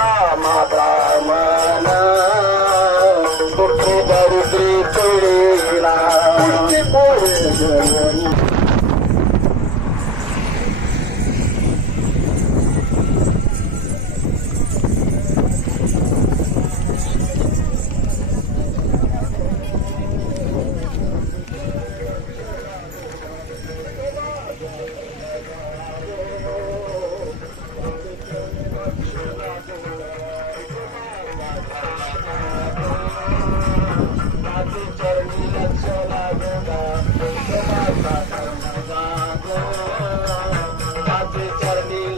सुदामा ब्राह्मण कुठे दरिद्री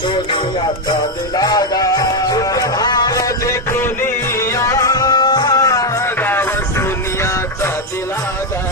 सोनियाचा दिलागा भारत कोनिया गाव सोनियाचा दिलागा